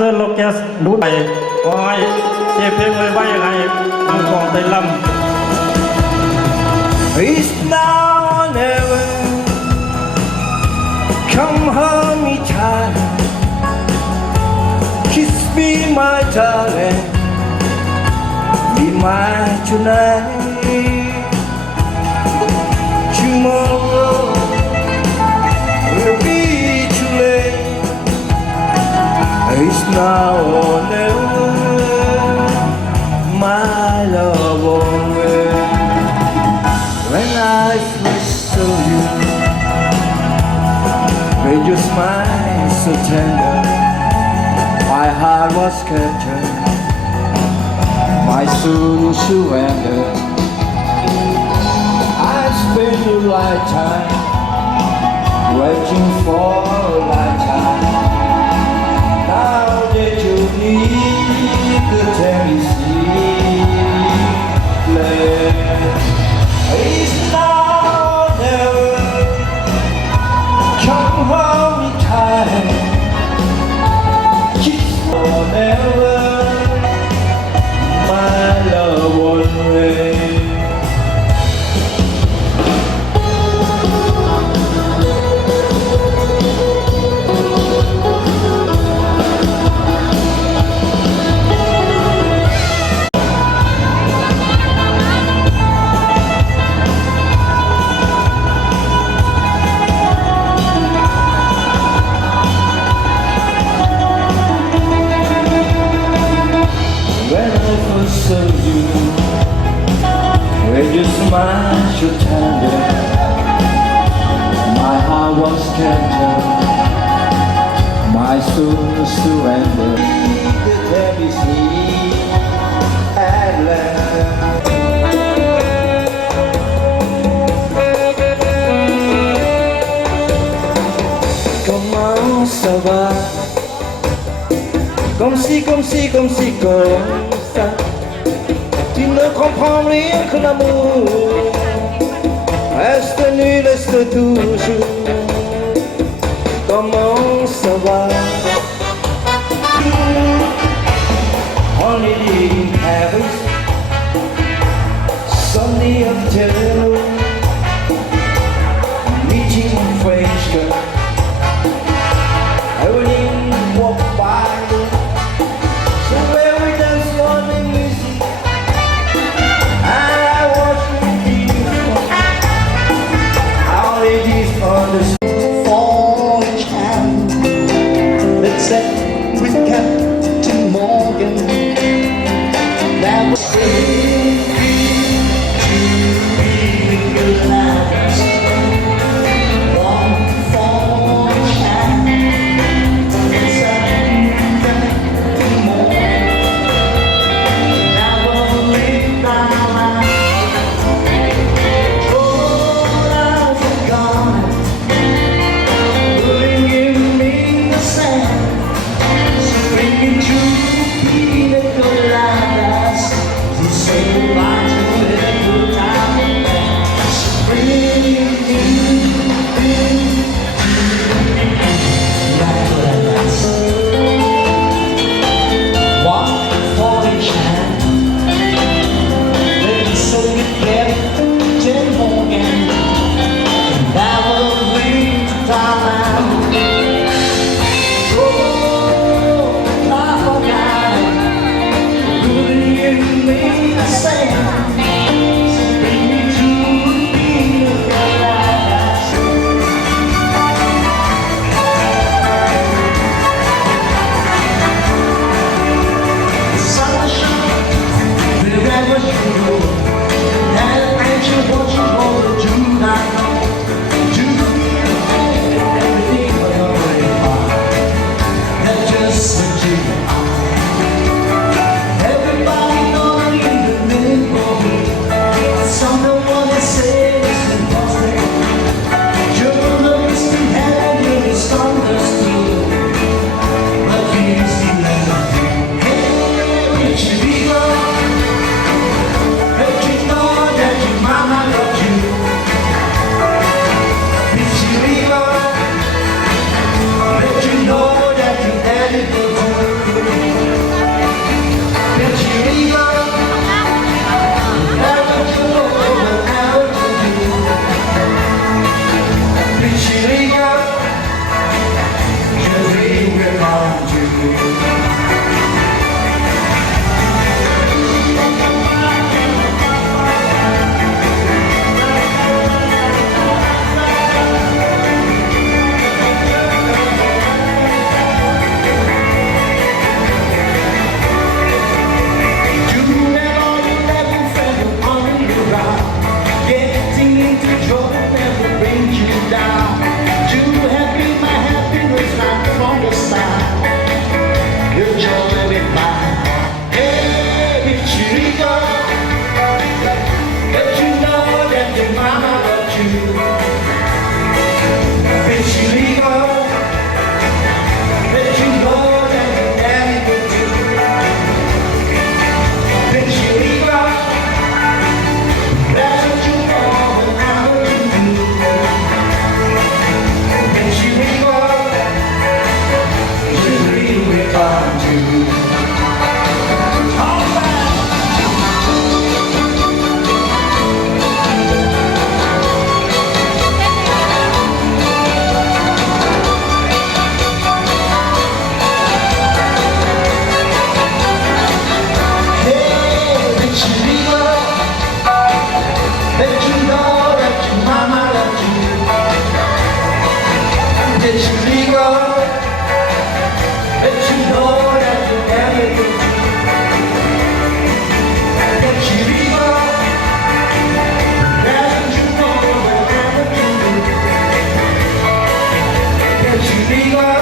เซอร์โลแกสดูไปโอ้ยเจ็บเพลงไว้ไว้ยังไงมังกรไตรลำ It's now or never. Come home, me darling. Kiss me, my darling. Be mine tonight. Tomorrow will be too late. It's now or never. My love always. When I first saw you, with your smile so tender, my heart was captured, my soul surrendered. I spent a lifetime waiting for a lifetime. Now that you need the Tennessee land. It's now or never. Come home in time. Kiss or never. My love one way. When I first saw you, with your smile so tender, my heart was captured, my soul surrendered. The Tennessee Atlantic. Comment ça va? Comme si, comme si, comme si, comme ça. Tu ne comprends rien que l'amour. Reste nu, reste toujours. Comment ça va? Only in heavens, Sunday afternoon, meeting French girl. Everything walk by. So where we dance on the music, and I watch with you how it is on the For camp, let's set with Captain Morgan. That was That you leave out, that you know that you never do. That you leave out, that you know that you never do. That you leave out.